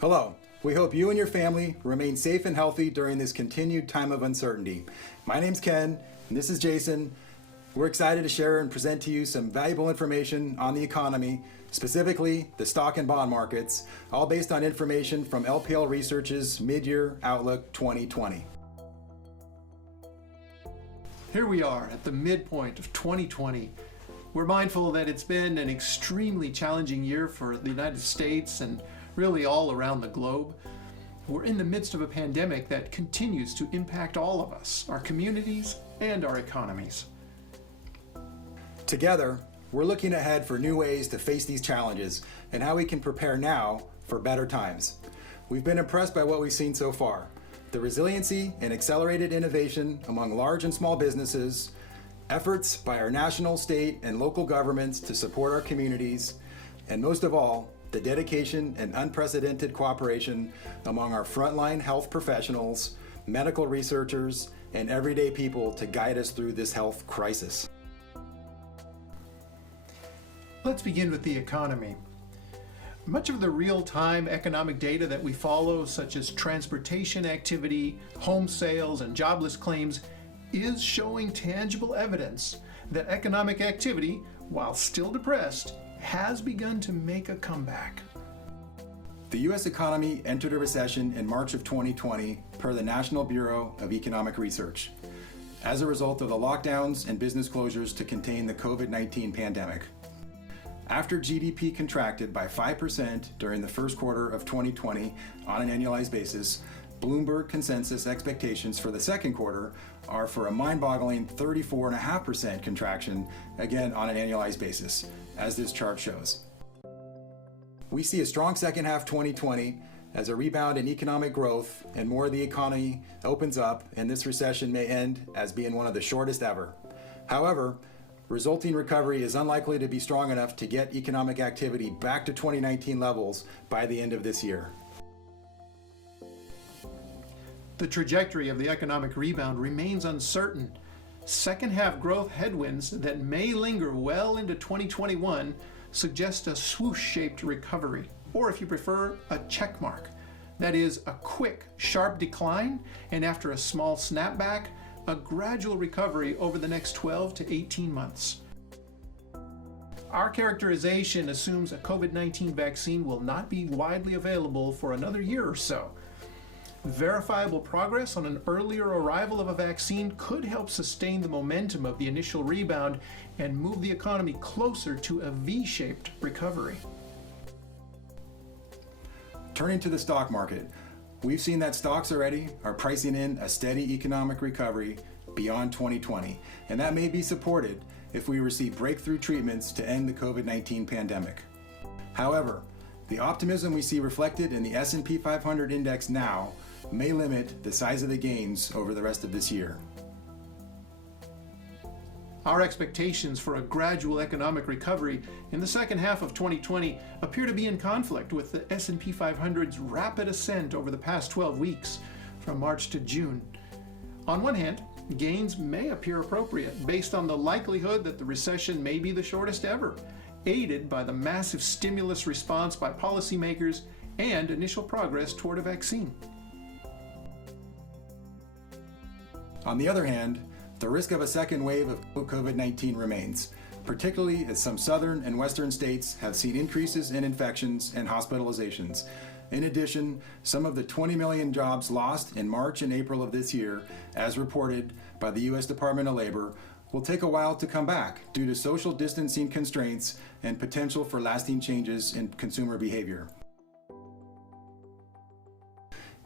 Hello. We hope you and your family remain safe and healthy during this continued time of uncertainty. My name's Ken, and this is Jason. We're excited to share and present to you some valuable information on the economy, specifically the stock and bond markets, all based on information from LPL Research's Mid-Year Outlook 2020. Here we are at the midpoint of 2020. We're mindful that it's been an extremely challenging year for the United States and really all around the globe. We're in the midst of a pandemic that continues to impact all of us, our communities, and our economies. Together, we're looking ahead for new ways to face these challenges and how we can prepare now for better times. We've been impressed by what we've seen so far. The resiliency and accelerated innovation among large and small businesses, efforts by our national, state, and local governments to support our communities, and most of all, the dedication and unprecedented cooperation among our frontline health professionals, medical researchers, and everyday people to guide us through this health crisis. Let's begin with the economy. Much of the real-time economic data that we follow, such as transportation activity, home sales, and jobless claims, is showing tangible evidence that economic activity, while still depressed, has begun to make a comeback. The U.S. economy entered a recession in March of 2020 per the National Bureau of Economic Research as a result of the lockdowns and business closures to contain the COVID-19 pandemic. After GDP contracted by 5% during the first quarter of 2020 on an annualized basis, Bloomberg consensus expectations for the second quarter are for a mind-boggling 34.5% contraction, again on an annualized basis, as this chart shows. We see a strong second half 2020 as a rebound in economic growth and more of the economy opens up, and this recession may end as being one of the shortest ever. However, resulting recovery is unlikely to be strong enough to get economic activity back to 2019 levels by the end of this year. The trajectory of the economic rebound remains uncertain. Second half growth headwinds that may linger well into 2021 suggest a swoosh-shaped recovery, or if you prefer, a check mark. That is, a quick, sharp decline, and after a small snapback, a gradual recovery over the next 12 to 18 months. Our characterization assumes a COVID-19 vaccine will not be widely available for another year or so. Verifiable progress on an earlier arrival of a vaccine could help sustain the momentum of the initial rebound and move the economy closer to a V-shaped recovery. Turning to the stock market, we've seen that stocks already are pricing in a steady economic recovery beyond 2020, and that may be supported if we receive breakthrough treatments to end the COVID-19 pandemic. However, the optimism we see reflected in the S&P 500 index now may limit the size of the gains over the rest of this year. Our expectations for a gradual economic recovery in the second half of 2020 appear to be in conflict with the S&P 500's rapid ascent over the past 12 weeks, from March to June. On one hand, gains may appear appropriate based on the likelihood that the recession may be the shortest ever, aided by the massive stimulus response by policymakers and initial progress toward a vaccine. On the other hand, the risk of a second wave of COVID-19 remains, particularly as some southern and western states have seen increases in infections and hospitalizations. In addition, some of the 20 million jobs lost in March and April of this year, as reported by the U.S. Department of Labor, will take a while to come back due to social distancing constraints and potential for lasting changes in consumer behavior.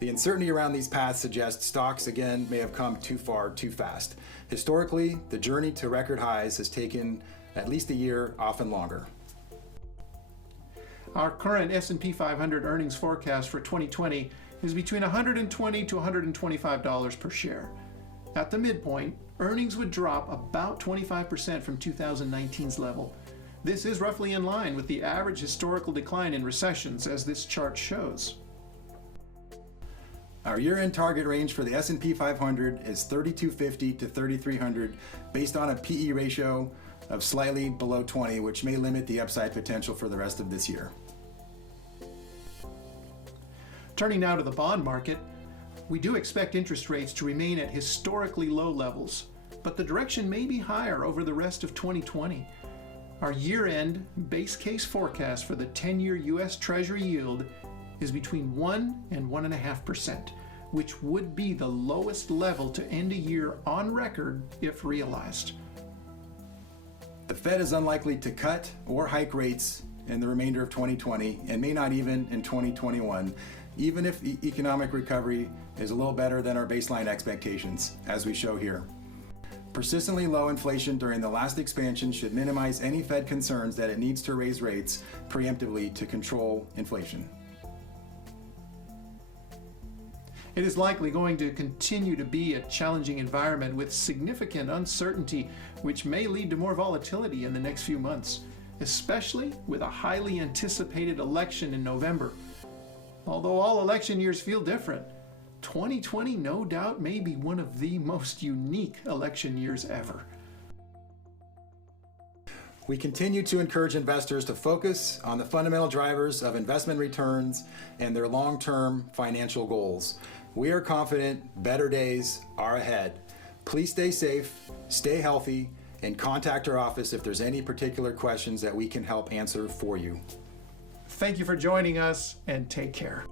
The uncertainty around these paths suggests stocks again may have come too far too fast. Historically, the journey to record highs has taken at least a year, often longer. Our current S&P 500 earnings forecast for 2020 is between $120 to $125 per share. At the midpoint, earnings would drop about 25% from 2019's level. This is roughly in line with the average historical decline in recessions, as this chart shows. Our year-end target range for the S&P 500 is 3,250 to 3,300 based on a PE ratio of slightly below 20, which may limit the upside potential for the rest of this year. Turning now to the bond market, we do expect interest rates to remain at historically low levels, but the direction may be higher over the rest of 2020. Our year-end base case forecast for the 10-year U.S. Treasury yield is between 1 and 1.5%, which would be the lowest level to end a year on record if realized. The Fed is unlikely to cut or hike rates in the remainder of 2020 and may not even in 2021, even if economic recovery is a little better than our baseline expectations, as we show here. Persistently low inflation during the last expansion should minimize any Fed concerns that it needs to raise rates preemptively to control inflation. It is likely going to continue to be a challenging environment with significant uncertainty, which may lead to more volatility in the next few months, especially with a highly anticipated election in November. Although all election years feel different, 2020 no doubt may be one of the most unique election years ever. We continue to encourage investors to focus on the fundamental drivers of investment returns and their long-term financial goals. We are confident better days are ahead. Please stay safe, stay healthy, and contact our office if there's any particular questions that we can help answer for you. Thank you for joining us, and take care.